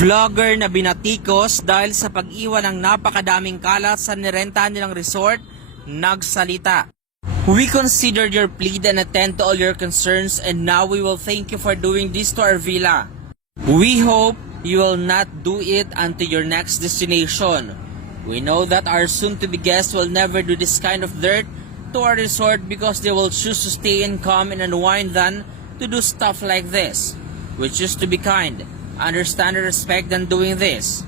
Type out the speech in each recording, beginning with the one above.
Vlogger na binatikos dahil sa pag-iwan ng napakadaming kalat sa nirentahan nilang resort, nagsalita. We considered your plea and attend to all your concerns, and now we will thank you for doing this to our villa. We hope you will not do it unto your next destination. We know that our soon-to-be guests will never do this kind of dirt to our resort because they will choose to stay and calm and unwind than to do stuff like this. We choose to be kind, understand and respect than doing this.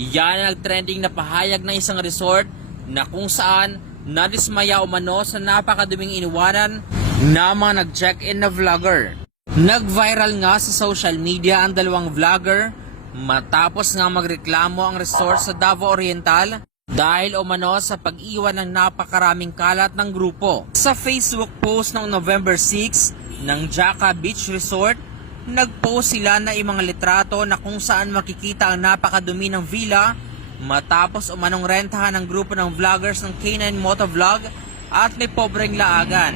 Yan ang nagtrending na pahayag ng isang resort na kung saan nadismaya umano sa napakaduming iniwanan na mga nag-check-in na vlogger. Nag-viral nga sa social media ang dalawang vlogger matapos nga magreklamo ang resort sa Davao Oriental dahil umano sa pag-iwan ng napakaraming kalat ng grupo. Sa Facebook post noong November 6 ng Jaca Beach Resort, nag-post sila na mga litrato na kung saan makikita ang napakadumi ng villa matapos umanong rentahan ng grupo ng vloggers ng K9 Motovlog at ni Pobreng Laagan.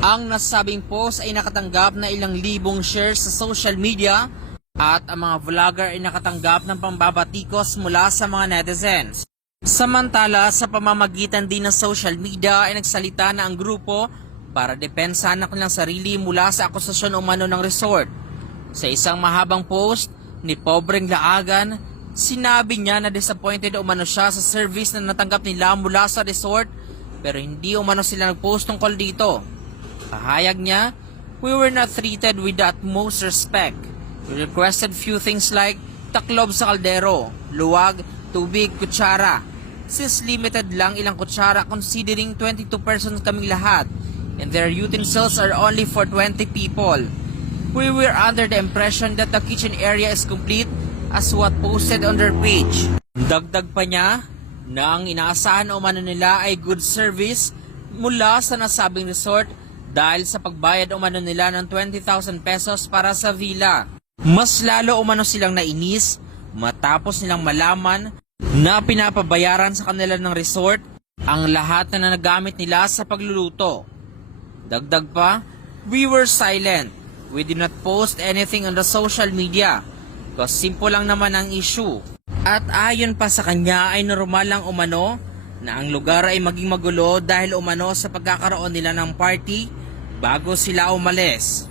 Ang nasabing post ay nakatanggap na ilang libong shares sa social media at ang mga vlogger ay nakatanggap ng pambabatikos mula sa mga netizens. Samantala, sa pamamagitan din ng social media ay nagsalita na ang grupo para depensahan ang kanilang sarili mula sa akusasyon umano ng resort. Sa isang mahabang post ni Pobreng Laagan, sinabi niya na disappointed umano siya sa service na natanggap nila mula sa resort pero hindi umano sila nag-post tungkol dito. Pahayag niya, "We were not treated with the utmost respect. We requested few things like taklob sa kaldero, luwag, tubig, kutsara. Since limited lang ilang kutsara considering 22 persons kaming lahat and their utensils are only for 20 people. We were under the impression that the kitchen area is complete as what posted on their page." Dagdag pa niya na ang inaasahan umano nila ay good service mula sa nasabing resort dahil sa pagbayad umano nila ng 20,000 pesos para sa villa. Mas lalo umano silang nainis matapos nilang malaman na pinapabayaran sa kanila ng resort ang lahat na nagamit nila sa pagluluto. Dagdag pa, "We were silent. We did not post anything on the social media because simple lang naman ang issue." At ayon pa sa kanya ay normal lang umano na ang lugar ay maging magulo dahil umano sa pagkakaroon nila ng party bago sila umalis.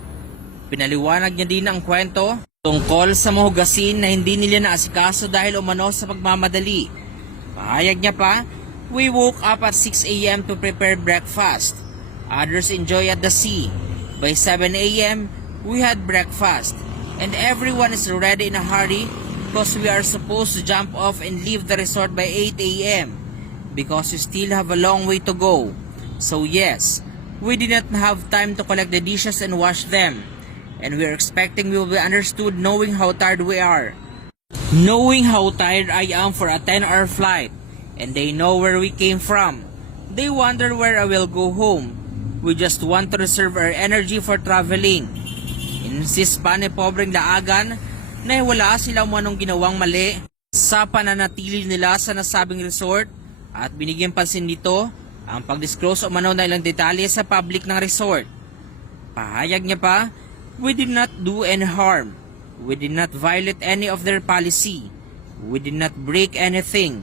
Pinaliwanag niya din ang kwento tungkol sa mahugasin na hindi nila naasikaso dahil umano sa pagmamadali. Pahayag niya pa, "We woke up at 6 a.m. to prepare breakfast. Others enjoy at the sea. By 7 a.m., we had breakfast, and everyone is already in a hurry because we are supposed to jump off and leave the resort by 8 a.m. because we still have a long way to go. So yes, we did not have time to collect the dishes and wash them, and we are expecting we will be understood knowing how tired we are. Knowing how tired I am for a 10-hour flight, and they know where we came from. They wonder where I will go home. We just want to reserve our energy for traveling." Insist pa ni Pobreng Laagan na wala silang manong ginawang mali sa pananatili nila sa nasabing resort at binigyan pansin nito ang pag-disclose umano na ilang detalye sa public ng resort. Pahayag niya pa, "We did not do any harm. We did not violate any of their policy. We did not break anything.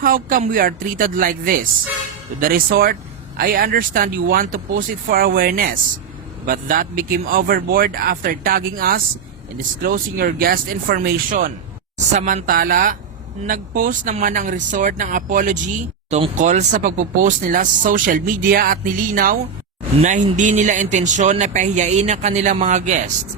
How come we are treated like this? To the resort, I understand you want to post it for awareness, but that became overboard after tagging us and disclosing your guest information." Samantala, nag-post naman ang resort ng apology tungkol sa pagpo-post nila sa social media at nilinaw na hindi nila intensyon na pahiyain ang kanilang mga guest.